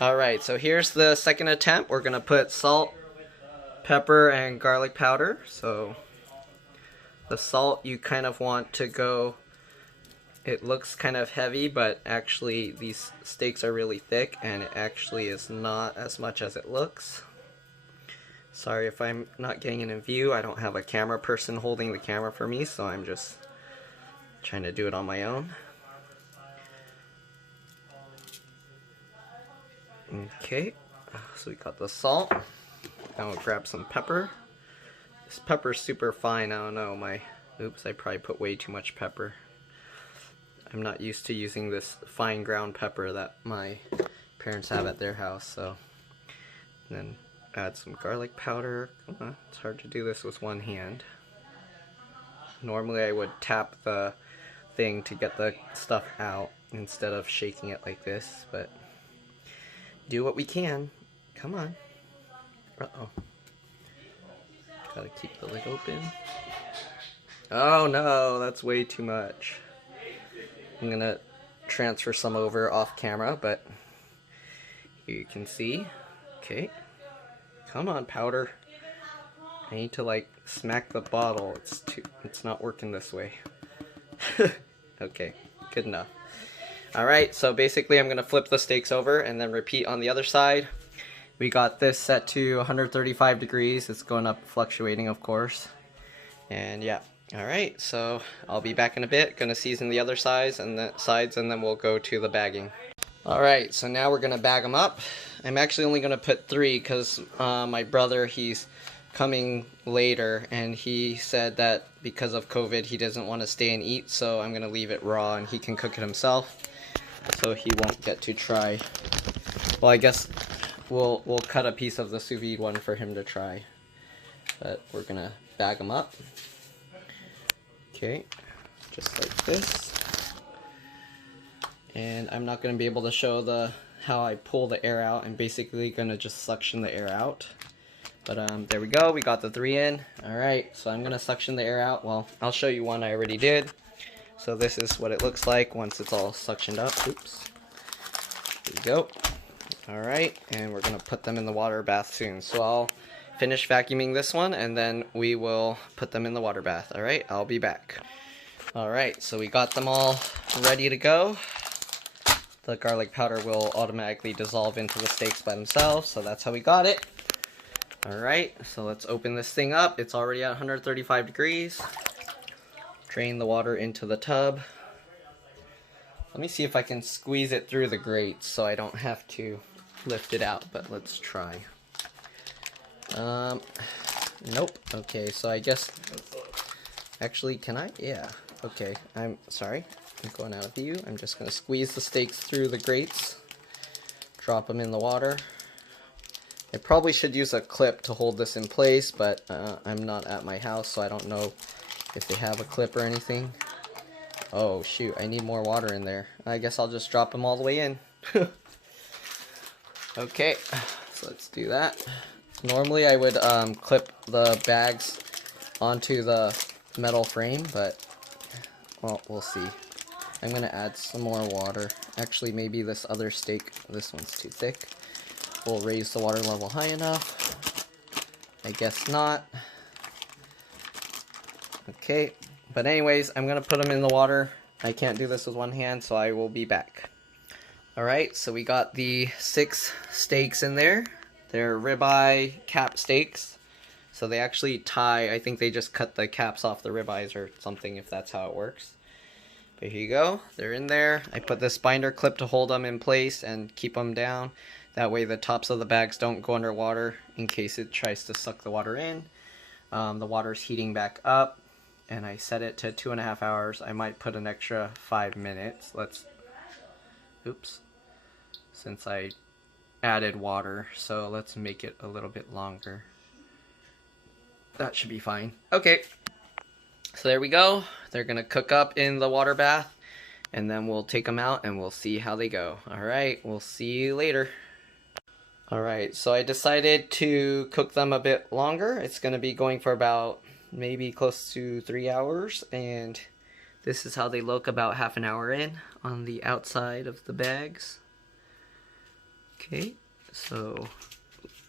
Alright, so here's the second attempt. We're gonna put salt, pepper, and garlic powder. So the salt you kind of want to go, it looks kind of heavy, but actually these steaks are really thick and it actually is not as much as it looks. Sorry if I'm not getting it in view. I don't have a camera person holding the camera for me, so I'm just trying to do it on my own. Okay, so we got the salt. Now we'll grab some pepper. This pepper's super fine. I don't know, oops, I probably put way too much pepper. I'm not used to using this fine ground pepper that my parents have at their house, so. And then add some garlic powder. It's hard to do this with one hand. Normally I would tap the thing to get the stuff out instead of shaking it like this, but do what we can. Come on. Uh-oh. Gotta keep the lid open. Oh no, that's way too much. I'm gonna transfer some over off camera, but here you can see. Okay. Come on, powder. I need to like smack the bottle. It's not working this way. Okay, good enough. Alright, so basically I'm gonna flip the steaks over and then repeat on the other side. We got this set to 135 degrees. It's going up, fluctuating of course. And yeah. Alright, so I'll be back in a bit. Gonna season the other sides and then we'll go to the bagging. Alright, so now we're gonna bag them up. I'm actually only gonna put 3 because my brother, he's coming later and he said that because of COVID he doesn't want to stay and eat, so I'm gonna leave it raw and he can cook it himself, so he won't get to try. Well, I guess we'll cut a piece of the sous vide one for him to try, but we're gonna bag them up. Okay, just like this. And I'm not going to be able to show how I pull the air out. I'm basically going to just suction the air out. But there we go, we got the 3 in. Alright, so I'm going to suction the air out. Well, I'll show you one I already did. So this is what it looks like once it's all suctioned up. Oops. There we go. Alright, and we're going to put them in the water bath soon. So I'll finish vacuuming this one and then we will put them in the water bath. Alright, I'll be back. Alright, so we got them all ready to go. The garlic powder will automatically dissolve into the steaks by themselves, so that's how we got it. Alright, so let's open this thing up. It's already at 135 degrees. Drain the water into the tub. Let me see if I can squeeze it through the grates so I don't have to lift it out, but let's try. Nope. Okay, so I guess, actually, can I? Yeah. Okay, I'm sorry. I'm going out of view. I'm just going to squeeze the steaks through the grates. Drop them in the water. I probably should use a clip to hold this in place, but I'm not at my house, so I don't know if they have a clip or anything. Oh shoot, I need more water in there. I guess I'll just drop them all the way in. Okay, so let's do that. Normally I would clip the bags onto the metal frame, but well, we'll see. I'm gonna add some more water. Actually, maybe this other steak, this one's too thick. We'll raise the water level high enough. I guess not. Okay, but anyways, I'm gonna put them in the water. I can't do this with one hand, so I will be back. Alright, so we got the 6 steaks in there. They're ribeye cap steaks. So they actually tie, I think they just cut the caps off the ribeyes or something, if that's how it works. But here you go, they're in there. I put this binder clip to hold them in place and keep them down. That way the tops of the bags don't go underwater in case it tries to suck the water in. The water's heating back up, and I set it to 2.5 hours. I might put an extra 5 minutes. Oops, since I added water, so let's make it a little bit longer. That should be fine. Okay, so there we go. They're gonna cook up in the water bath, and then we'll take them out and we'll see how they go. Alright, we'll see you later. Alright, so I decided to cook them a bit longer. It's gonna be going for about maybe close to 3 hours, and this is how they look about half an hour in on the outside of the bags. Okay, so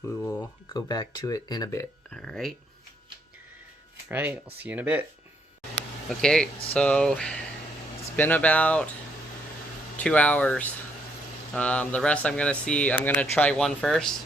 we will go back to it in a bit. Alright, I'll see you in a bit. Okay, so it's been about 2 hours. The rest I'm gonna try one first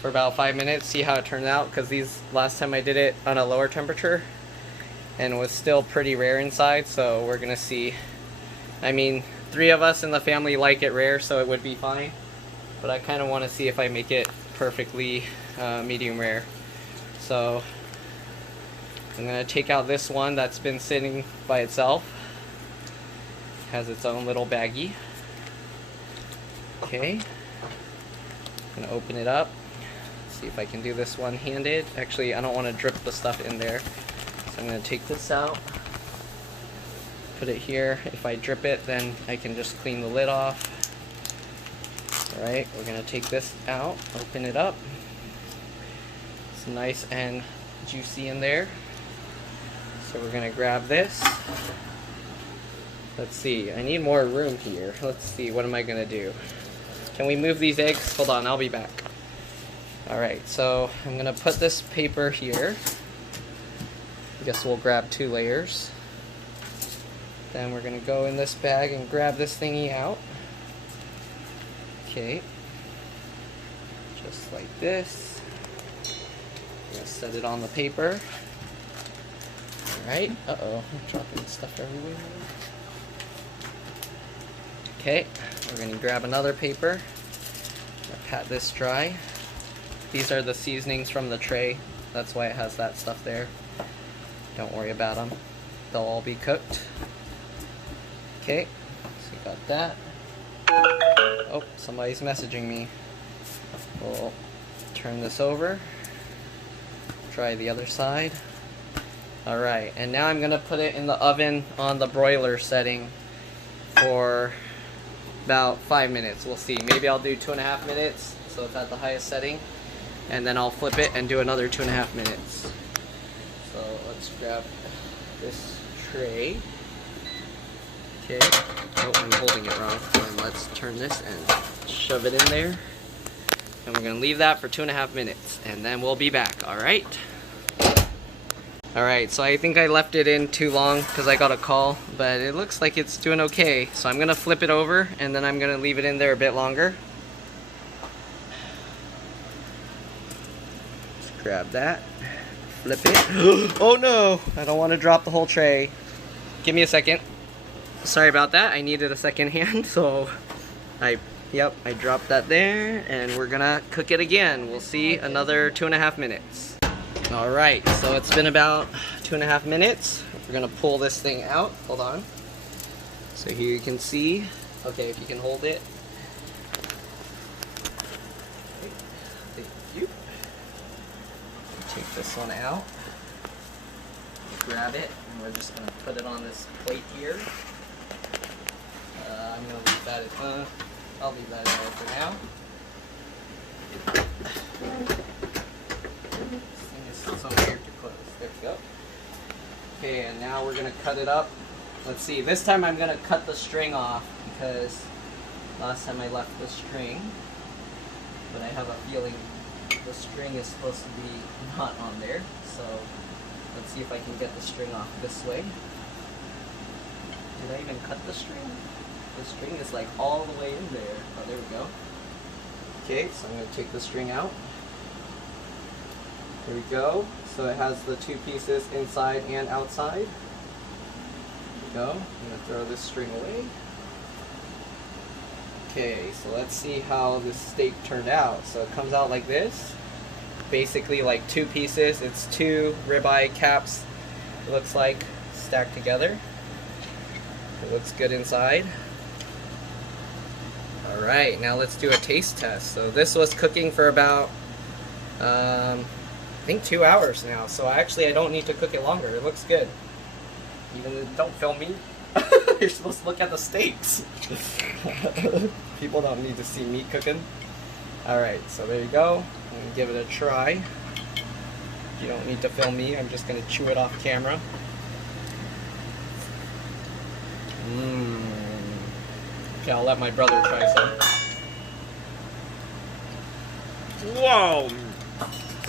for about 5 minutes, see how it turned out, because last time I did it on a lower temperature and it was still pretty rare inside, so we're gonna see. I mean, 3 of us in the family like it rare, so it would be fine, but I kind of want to see if I make it perfectly medium rare. So I'm gonna take out this one that's been sitting by itself. It has its own little baggie. Okay, I'm gonna open it up. See if I can do this one-handed. Actually, I don't want to drip the stuff in there, so I'm gonna take this out, put it here. If I drip it, then I can just clean the lid off. Alright, we're gonna take this out, open it up. It's nice and juicy in there. So we're gonna grab this. Let's see, I need more room here. Let's see, what am I gonna do? Can we move these eggs? Hold on, I'll be back. Alright, so I'm gonna put this paper here. I guess we'll grab 2 layers. Then we're gonna go in this bag and grab this thingy out. Okay. Just like this. I'm gonna set it on the paper. Alright, uh-oh, I'm dropping stuff everywhere. Okay, we're gonna grab another paper. Pat this dry. These are the seasonings from the tray. That's why it has that stuff there. Don't worry about them. They'll all be cooked. Okay, so we got that. Oh, somebody's messaging me. We'll turn this over. Try the other side. Alright, and now I'm going to put it in the oven on the broiler setting for about 5 minutes. We'll see. Maybe I'll do 2.5 minutes, so it's at the highest setting. And then I'll flip it and do another 2.5 minutes. So let's grab this tray. Okay. Oh, I'm holding it wrong. And let's turn this and shove it in there. And we're going to leave that for 2.5 minutes. And then we'll be back, alright? Alright, so I think I left it in too long because I got a call, but it looks like it's doing okay. So I'm going to flip it over and then I'm going to leave it in there a bit longer. Let's grab that, flip it. Oh no, I don't want to drop the whole tray. Give me a second. Sorry about that, I needed a second hand, so I dropped that there and we're going to cook it again. We'll see another 2.5 minutes. Alright, so it's been about 2.5 minutes. We're going to pull this thing out. Hold on. So here you can see. Okay, if you can hold it. Okay, thank you. Take this one out. Grab it, and we're just going to put it on this plate here. I'm going to leave that at, I'll leave that in there for now. So weird to close. There we go. Okay, and now we're gonna cut it up. Let's see. This time I'm gonna cut the string off because last time I left the string, but I have a feeling the string is supposed to be not on there. So let's see if I can get the string off this way. Did I even cut the string? The string is like all the way in there. Oh, there we go. Okay, so I'm gonna take the string out. There we go. So it has the 2 pieces inside and outside. There we go. I'm going to throw this string away. Okay, so let's see how this steak turned out. So it comes out like this. Basically like 2 pieces. It's 2 ribeye caps, it looks like, stacked together. It looks good inside. Alright, now let's do a taste test. So this was cooking for about I think 2 hours now, so I don't need to cook it longer. It looks good. Even don't film me. You're supposed to look at the steaks. People don't need to see me cooking. Alright, so there you go. I'm going to give it a try. You don't need to film me. I'm just going to chew it off camera. Okay, I'll let my brother try some. Whoa!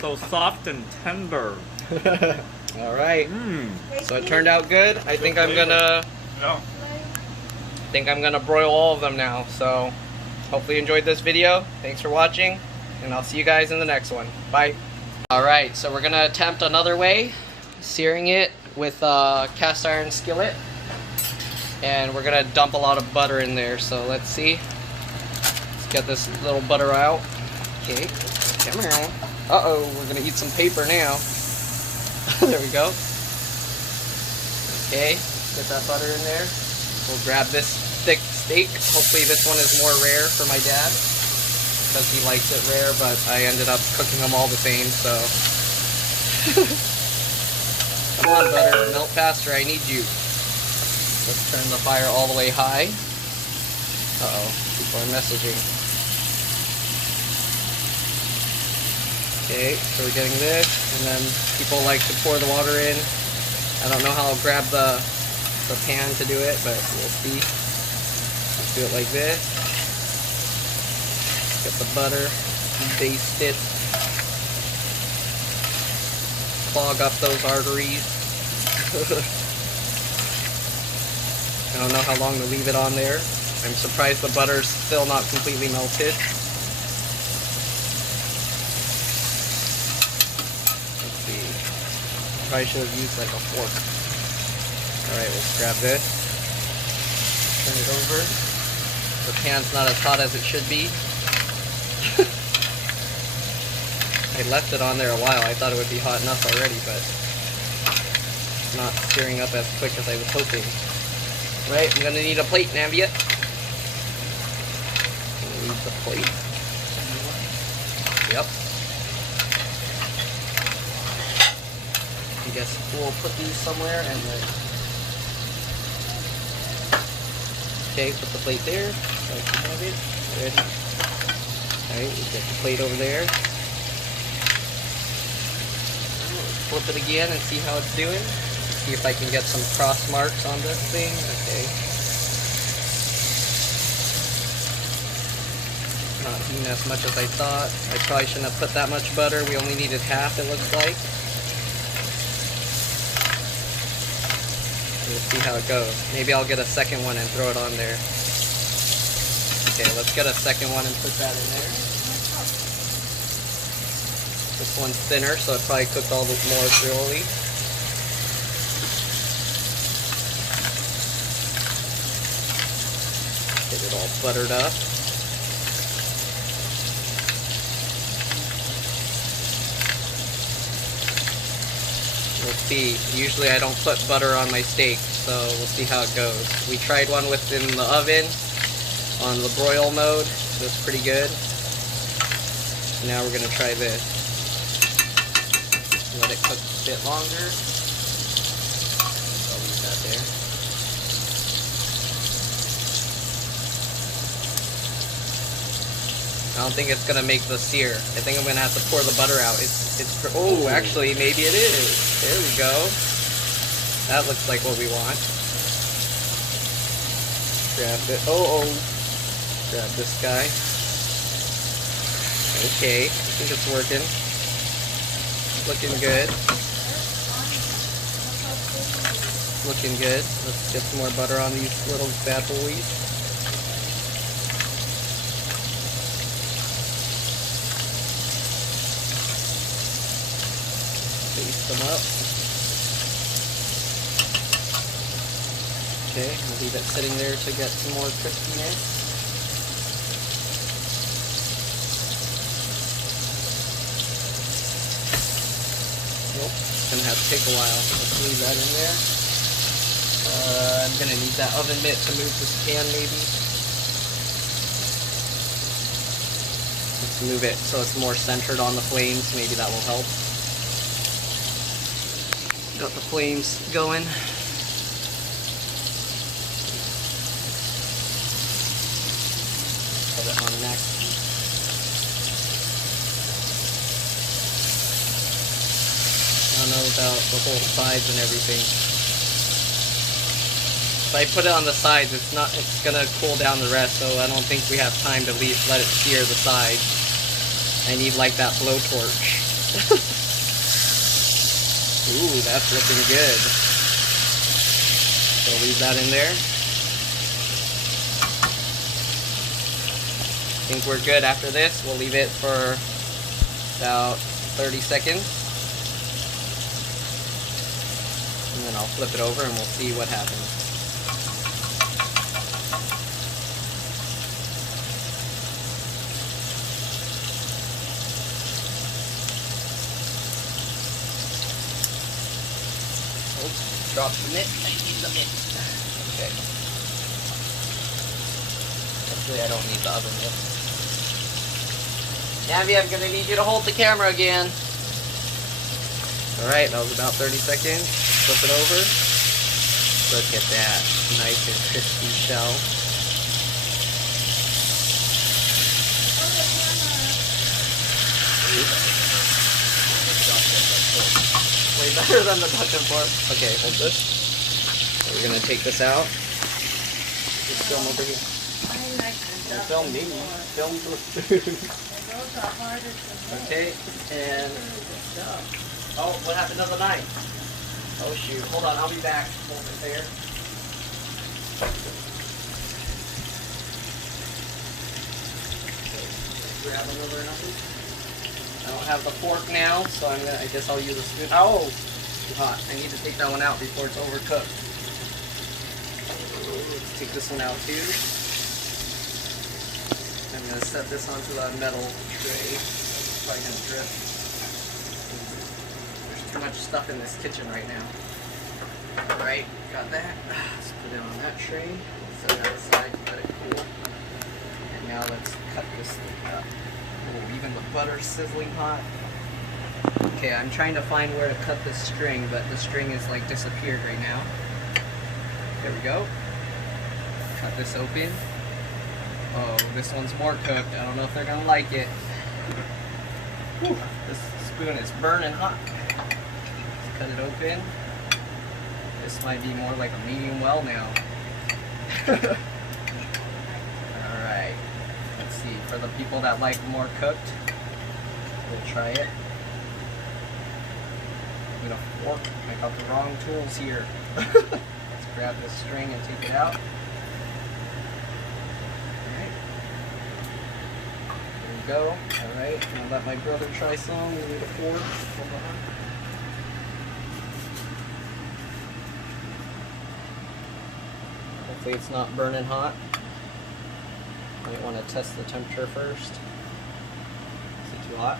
So soft and tender. All right. So it turned out good. I think I'm gonna broil all of them now. So hopefully you enjoyed this video. Thanks for watching, and I'll see you guys in the next one. Bye. All right. So we're gonna attempt another way, searing it with a cast iron skillet, and we're gonna dump a lot of butter in there. So let's see. Let's get this little butter out. Okay. Come on. Uh-oh, we're gonna eat some paper now. There we go. Okay, get that butter in there. We'll grab this thick steak. Hopefully this one is more rare for my dad, because he likes it rare, but I ended up cooking them all the same, so. Come on, butter, melt faster, I need you. Let's turn the fire all the way high. Uh-oh, people are messaging. Okay, so we're getting this, and then people like to pour the water in. I don't know how I'll grab the pan to do it, but we'll see. Let's do it like this. Get the butter, baste it, clog up those arteries. I don't know how long to leave it on there. I'm surprised the butter's still not completely melted. Probably should have used like a fork. Alright, let's grab this. Turn it over. The pan's not as hot as it should be. I left it on there a while. I thought it would be hot enough already, but it's not searing up as quick as I was hoping. Right, I'm gonna need a plate, Nambia. Need the plate. Yep. I guess we'll put these somewhere and then. Okay, put the plate there. So I can have it. Good. Alright, we get the plate over there. Flip it again and see how it's doing. See if I can get some cross marks on this thing. Okay. Not heating as much as I thought. I probably shouldn't have put that much butter. We only needed half, it looks like. We'll see how it goes. Maybe I'll get a second one and throw it on there. Okay, let's get a second one and put that in there. This one's thinner, so it probably cooked all the more thoroughly. Get it all buttered up. We'll see. Usually I don't put butter on my steak, so we'll see how it goes. We tried one within the oven on the broil mode. It was pretty good. Now we're going to try this. Let it cook a bit longer. I'll leave that there. I don't think it's going to make the sear. I think I'm going to have to pour the butter out. Oh, actually, maybe it is. There we go. That looks like what we want. Grab it. Oh. Grab this guy. Okay, I think it's working. Looking good. Looking good. Let's get some more butter on these little bad boys. Baste them up. Okay, I'll leave it sitting there to get some more crispiness. Nope, it's gonna have to take a while. Let's leave that in there. I'm gonna need that oven mitt to move this pan maybe. Let's move it so it's more centered on the flames. Maybe that will help. Got the flames going. Put it on next. I don't know about the whole sides and everything. If I put it on the sides, it's gonna cool down the rest, so I don't think we have time to let it sear the sides. I need like that blowtorch. Ooh, that's looking good. So leave that in there. I think we're good after this. We'll leave it for about 30 seconds. And then I'll flip it over and we'll see what happens. Drop the mitt. I need the mitt. Okay. Actually, I don't need the oven mitt. Navy, I'm gonna need you to hold the camera again. Alright, that was about 30 seconds. Flip it over. Look at that. Nice and crispy shell. Way better than the Dutch and fork. Okay, hold this. So we're gonna take this out. Just film over here. Don't film me. Film the food. Okay, and oh, what happened to the knife? Oh shoot! Hold on, I'll be back. Hold it there. Grab another knife. I don't have the fork now, so I guess I'll use a spoon. Oh, too hot. I need to take that one out before it's overcooked. Let's take this one out too. I'm gonna set this onto the metal tray. It's probably gonna drip. There's too much stuff in this kitchen right now. Alright, got that. Let's put it on that tray. Set that aside, let it cool. And now let's cut this thing up. Oh, even the butter's sizzling hot. Okay, I'm trying to find where to cut this string, but the string is like disappeared right now. There we go. Cut this open. Oh, this one's more cooked. I don't know if they're gonna like it. Whew, this spoon is burning hot. Let's cut it open. This might be more like a medium well now. Alright. Let's see. For the people that like more cooked, we'll try it. With a fork. I got the wrong tools here. Let's grab this string and take it out. Go. Alright, I'm gonna let my brother try some. We need a fork. Hold on. Hopefully it's not burning hot. Might want to test the temperature first. Is it too hot?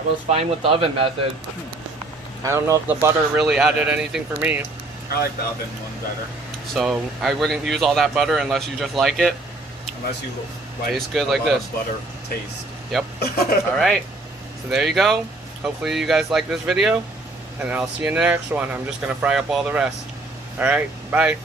I was fine with the oven method. I don't know if the butter really added anything for me. I like the oven one better. So I wouldn't use all that butter unless you just like it. Unless you like tastes good like this. Butter taste. Yep. Alright. So there you go. Hopefully you guys like this video. And I'll see you in the next one. I'm just going to fry up all the rest. Alright. Bye.